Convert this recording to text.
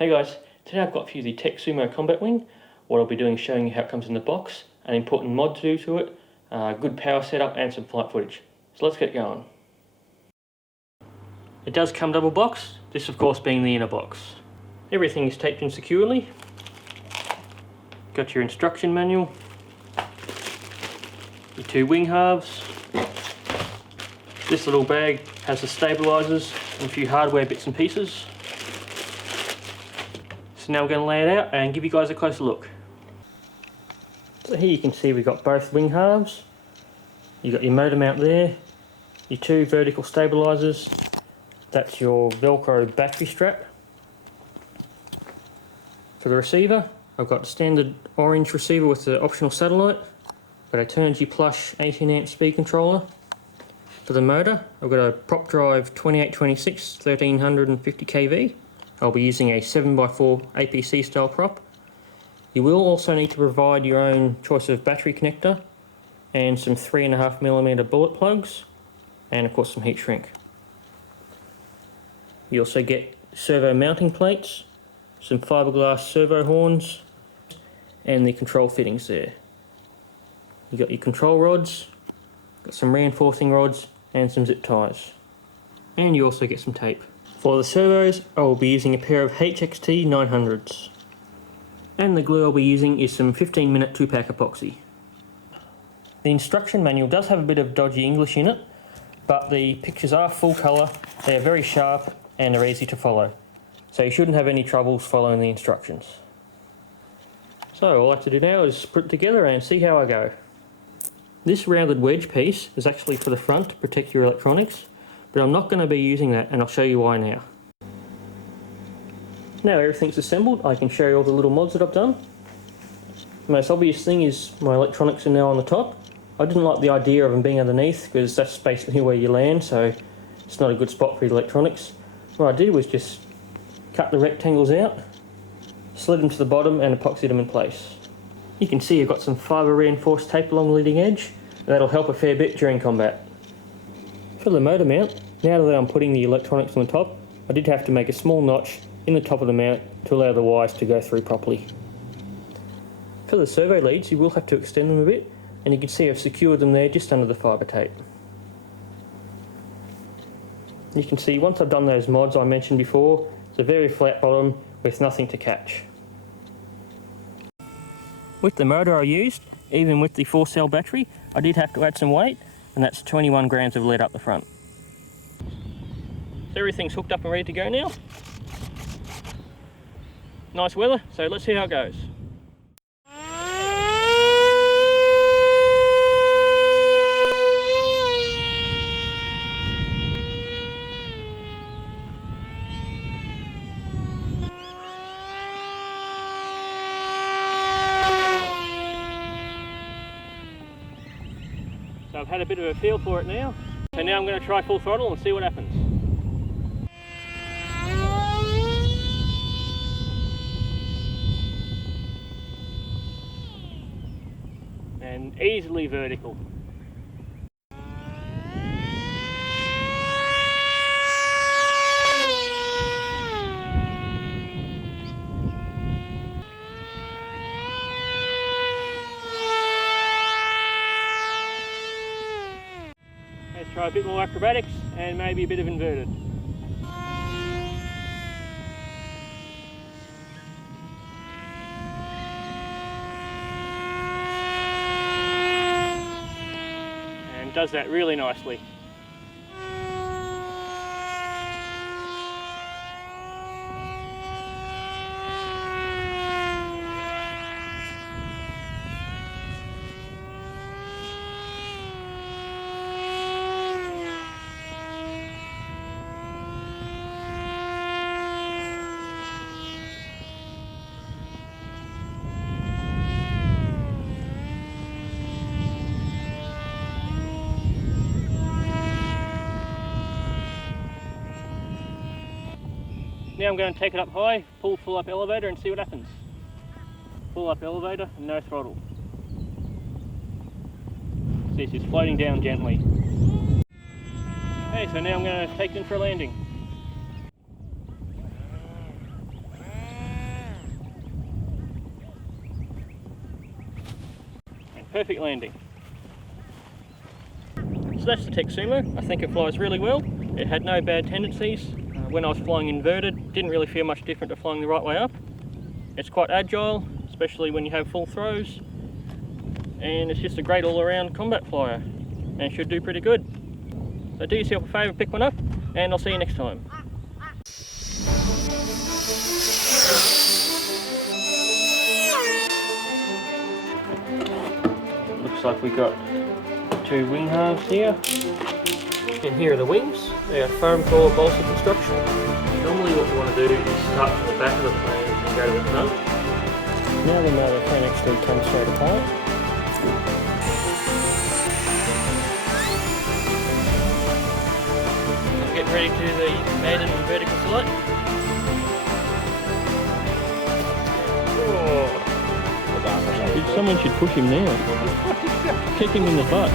Hey guys, today I've got for you the TEK SUMO combat wing. What I'll be doing is showing you how it comes in the box, an important mod to do to it, good power setup and some flight footage. So let's get going. It does come double box, this of course being the inner box. Everything is taped in securely. Got your instruction manual, your two wing halves. This little bag has the stabilisers and a few hardware bits and pieces. So now we're going to lay it out and give you guys a closer look. So here you can see we've got both wing halves. You've got your motor mount there, your two vertical stabilisers. That's your Velcro battery strap. For the receiver, I've got the standard orange receiver with the optional satellite. Got a Turnkey Plush 18 amp speed controller. For the motor, I've got a Prop Drive 2826 1350 kV. I'll be using a 7x4 APC style prop. You will also need to provide your own choice of battery connector and some 3.5mm bullet plugs, and of course some heat shrink. You also get servo mounting plates, some fiberglass servo horns, and the control fittings there. You got your control rods, got some reinforcing rods and some zip ties. And you also get some tape. For the servos, I will be using a pair of HXT 900s. And the glue I'll be using is some 15-minute 2-pack epoxy. The instruction manual does have a bit of dodgy English in it, but the pictures are full colour, they are very sharp and are easy to follow. So you shouldn't have any troubles following the instructions. So all I have to do now is put it together and see how I go. This rounded wedge piece is actually for the front to protect your electronics, but I'm not going to be using that, and I'll show you why now. Now everything's assembled, I can show you all the little mods that I've done. The most obvious thing is my electronics are now on the top. I didn't like the idea of them being underneath because that's basically where you land, so it's not a good spot for your electronics. What I did was just cut the rectangles out, slid them to the bottom and epoxied them in place. You can see I've got some fibre reinforced tape along the leading edge. That'll help a fair bit during combat. For the motor mount, now that I'm putting the electronics on the top, I did have to make a small notch in the top of the mount to allow the wires to go through properly. For the servo leads, you will have to extend them a bit, and you can see I've secured them there just under the fibre tape. You can see once I've done those mods I mentioned before, it's a very flat bottom with nothing to catch. With the motor I used, even with the 4-cell battery, I did have to add some weight, and that's 21 grams of lead up the front. So everything's hooked up and ready to go now. Nice weather, so let's see how it goes. So I've had a bit of a feel for it now. So now I'm going to try full throttle and see what happens. And easily vertical. Let's try a bit more acrobatics and maybe a bit of inverted. And does that really nicely. Now I'm going to take it up high, pull full up elevator and see what happens. Full up elevator and no throttle. See, it's just floating down gently. Okay, so now I'm going to take it in for a landing. perfect landing. So that's the TEK Sumo. I think it flies really well. It had no bad tendencies. When I was flying inverted, didn't really feel much different to flying the right way up. It's quite agile, especially when you have full throws. And it's just a great all-around combat flyer. And it should do pretty good. So do yourself a favour, pick one up, and I'll see you next time. Looks like we've got 2 wing halves here. And here are the wings. They are foam core balsa construction. Normally what we want to do is start from the back of the plane and go to the front. Now the motor can actually come straight apart. I'm getting ready to do the maiden and vertical select. Oh. Someone should push him now. Kick him in the butt.